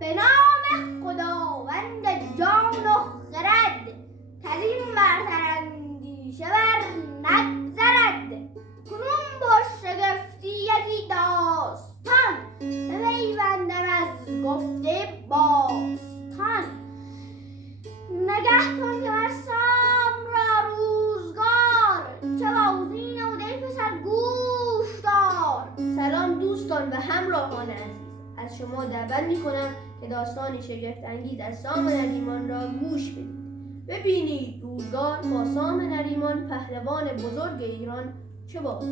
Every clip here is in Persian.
به نام خداوند جان و خرد، کزین برتر اندیشه بر نگذرد. کنون با شگفتی یکی داستان، بپیوندم از گفته باستان. نگه کن که بر سام را روزگار، چه بازی نموده ای پسر گوش دار. سلام دوستان و همراهان عزیز، از شما دعوت می‌کنم که داستان شگفت انگیز از سام نریمان را گوش بدید. ببینید روزگار با سام نریمان پهلوان بزرگ ایران چه بازی.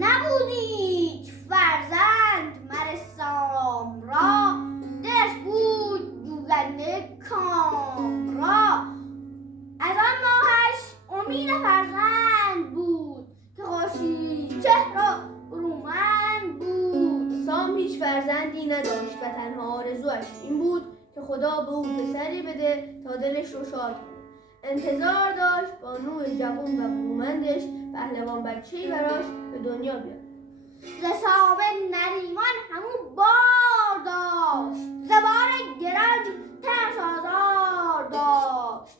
نبود هیچ فرزند مر سام را، دلش بود جوینده کام را. از آن ماهش امید فرزند بود، که خورشید چهر و برومند بود. سام هیچ فرزندی نداشت و تنها آرزوش این بود که خدا به او پسری بده تا دلش رو شاد کنه. انتظار داشت بانوی جوان و برومندش پهلوان بچه‌ای براش به دنیا بیاد. ز سام نریمان همو بار داشت، ز بار گران تنش آزار داشت.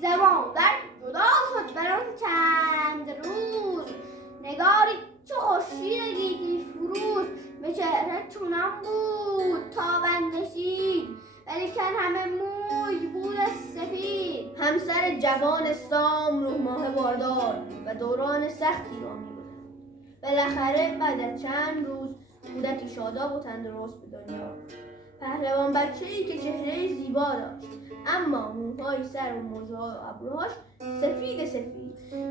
ز مادر جدا شد بر آن چند روز، نگاری چو خورشید گیتی فروز. به چهره چونان بود تابان نشین، ولیکن همه موی بود سفید. همسر جوان سام 9 ماه باردار بود و دوران سختی را می‌گذراند. بالاخره بعد از چند روز کودکی شاداب و تندرست به دنیا آمد. پهلوان بچه‌ای که چهره زیبا داشت، اما موهای سر و مژه‌ها و ابروهاش سفید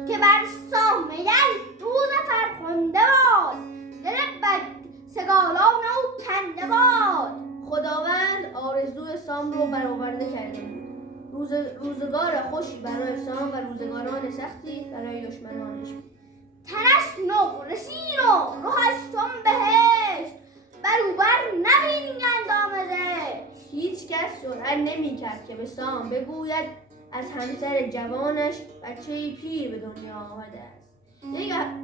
که بر سام یل روز فرخنده باد، دل بد سگالان او کنده باد. خداوند آرزوی سام رو برآورده کرده بود. روزگار خوشی برای سام و روزگاران سختی برای دشمنانش بود. تنش نقرسین و رخش چون بهشت، بر او بر نبینند آمزشت. هیچ کس جرأت نمی‌کرد که به سام بگوید از همسر جوانش بچه‌ای پیر به دنیا آمده است.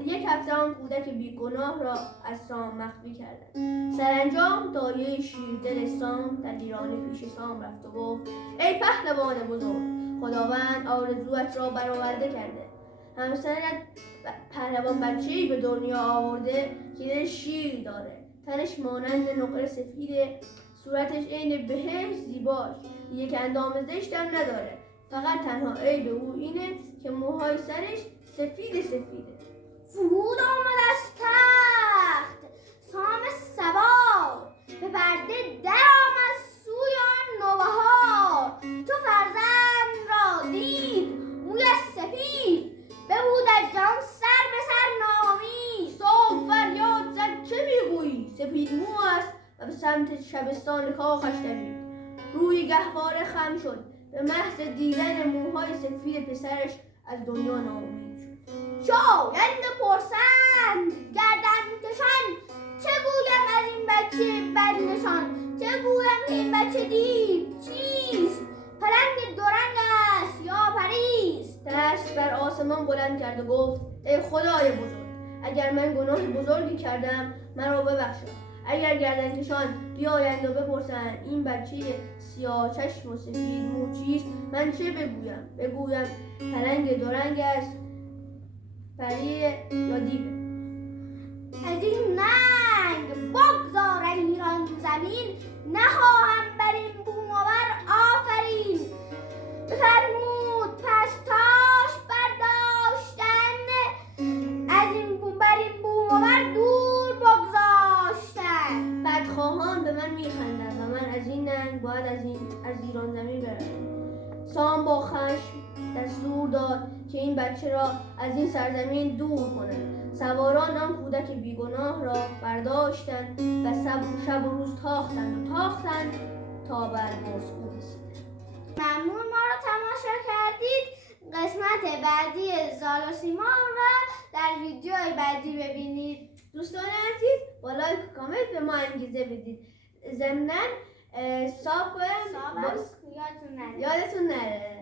یک هفته آن کودک بیگناه را از سام مخفی کردند. سرانجام دایه شیردل سام در ویرانه پیش سام رفت و گفت: ای پهلوان بزرگ، خداوند آرزویت را برآورده کرده. همسرت پهلوان بچه‌ای به دنیا آورده که دل شیر داره، تنش مانند نقره سفیده، صورتش عین بهشت زیباست، یک اندام زشتم نداره. فقط تنها عیب او اینه که موهای سرش سفیده. فرود آمد از تخت سام سوار، به پرده در آمد سوی آن نوبهار. چو فرزند را دید موی سپید، ببود از جان سر به سر ناامید. سام فریاد زد: چه میگویی؟ سپید مو است و به سمت شبستان کاخش دوید. روی گهواره خم شد، به محض دیدن موهای سفید پسرش از دنیا ناامید شد. چو آینده پرسند گردن کشان، چه گویم از این بچه بدنشان؟ چه گویم که این بچه دیو چیست؟ پلنگ دورنگ است یا پریست؟ دست بر آسمان بلند کرد و گفت: ای خدای بزرگ، اگر من گناه بزرگی کردم مرا ببخشید. اگر گردنکشان بیایند و بپرسند این بچه سیاه چشم و سفید مو چیست، من چه بگویم؟ بگویم پلنگ دورنگ است، پری یا دیو؟ از این ننگ بگذارن ایران زمین، نخواهم بر این بوم و بر آفرین. بفرمود پس تاش برداشتن، از این بوم بر این بوم و بر دور بگذاشتن. بدخواهان به من میخندند و من از این ننگ باید از ایران زمین بروم. سام با خشم دستور داد که این بچه را از این سرزمین دور کنند. سواران آن کودک بیگناه را برداشتند و شب و روز تاختند تا بر مسکو رسیدند. ممنون ما رو تماشا کردید. قسمت بعدی زال و سیمان را در ویدیوهای بعدی ببینید. دوستان عزیز، با لایک و کامنت به ما انگیزه بدید. ضمناً یادتون نره